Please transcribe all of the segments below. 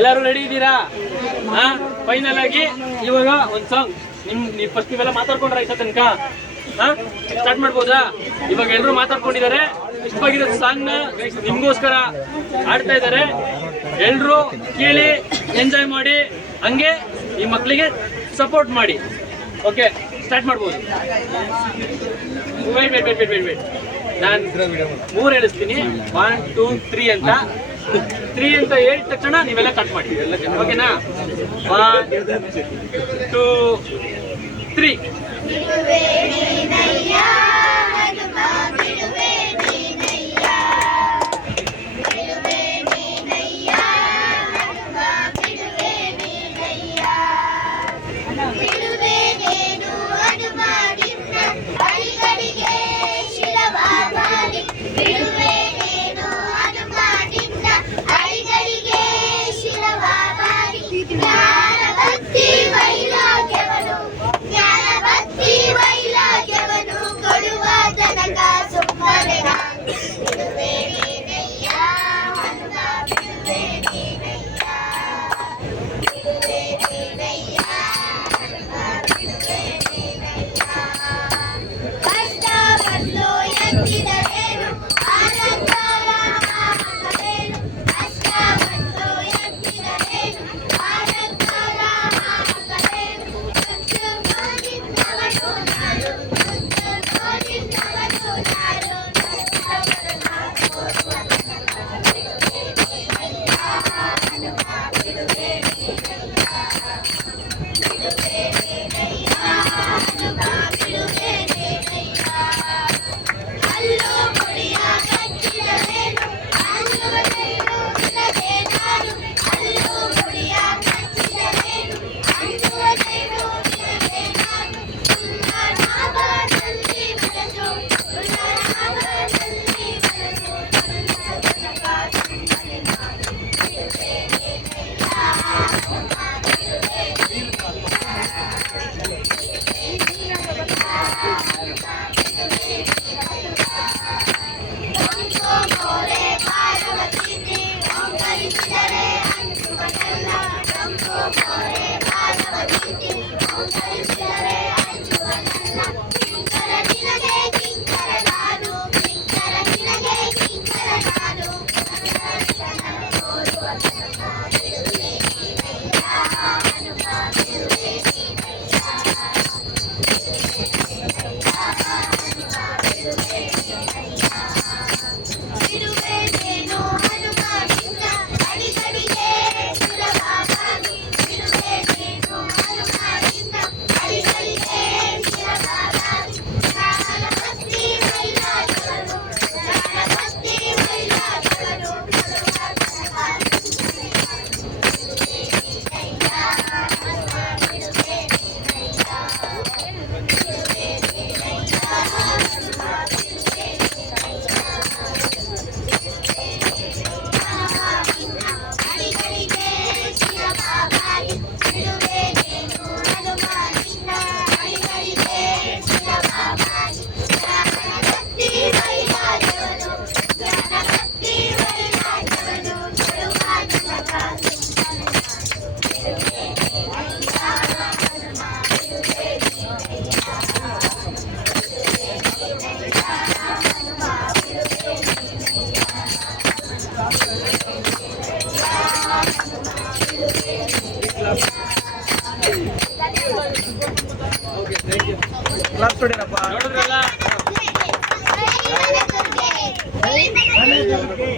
ಎಲ್ಲರೂ ರೆಡಿ ಇದ್ದೀರಾ? ಫೈನಲ್ ಆಗಿ ಇವಾಗ ಒಂದು ಸಾಂಗ್ ನೀವು ಫಸ್ಟ್ ನೀವೆಲ್ಲ ಮಾತಾಡ್ಕೊಂಡ್ರೆ ಆಯ್ತಾ ತನಕ ಸ್ಟಾರ್ಟ್ ಮಾಡ್ಬೋದಾ? ಇವಾಗ ಎಲ್ಲರೂ ಮಾತಾಡ್ಕೊಂಡಿದ್ದಾರೆ. ಇಷ್ಟವಾಗಿರೋ ಸಾಂಗ್ ನ ನಿಮ್ಗೋಸ್ಕರ ಆಡ್ತಾ ಇದ್ದಾರೆ. ಎಲ್ರು ಕೇಳಿ ಎಂಜಾಯ್ ಮಾಡಿ, ಹಂಗೆ ಈ ಮಕ್ಕಳಿಗೆ ಸಪೋರ್ಟ್ ಮಾಡಿ. ಓಕೆ, ಸ್ಟಾರ್ಟ್ ಮಾಡ್ಬೋದು. ವೇಟ್ ನಾನು 3 ಹೇಳಿಸ್ತೀನಿ. 1 2 3 ಅಂತ. 3 ಅಂತ ಹೇಳಿದ ತಕ್ಷಣ ನೀವೆಲ್ಲ ಕಟ್ ಮಾಡಿ. ಓಕೆನಾ? 1 2 3.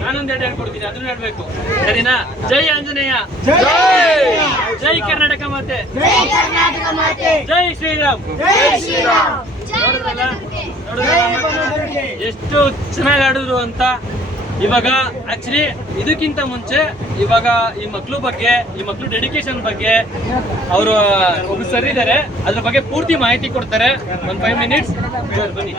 ನಾನೊಂದು ಹೇಳ್ಕೊಡ್ತೀನಿ, ಅದನ್ನು ಹೇಳ್ಬೇಕು. ಸರಿನಾ? ಜೈ ಆಂಜನೇಯ, ಜೈ ಕರ್ನಾಟಕ ಮಾತೆ, ಜೈ ಶ್ರೀರಾಮ್. ನೋಡಿದ್ರಲ್ಲ ಎಷ್ಟು ಚೆನ್ನಾಗಿ ಆಡಿದ್ರು ಅಂತ. ಇವಾಗ ಆಕ್ಚುಲಿ ಇದಕ್ಕಿಂತ ಮುಂಚೆ ಇವಾಗ ಈ ಮಕ್ಳು ಬಗ್ಗೆ, ಈ ಮಕ್ಳು ಡೆಡಿಕೇಶನ್ ಬಗ್ಗೆ ಅವರು ಒಬ್ಬರು ಸರ್ ಇದ್ದಾರೆ, ಅದ್ರ ಬಗ್ಗೆ ಪೂರ್ತಿ ಮಾಹಿತಿ ಕೊಡ್ತಾರೆ. ಒಂದು 5 minutes ಬನ್ನಿ.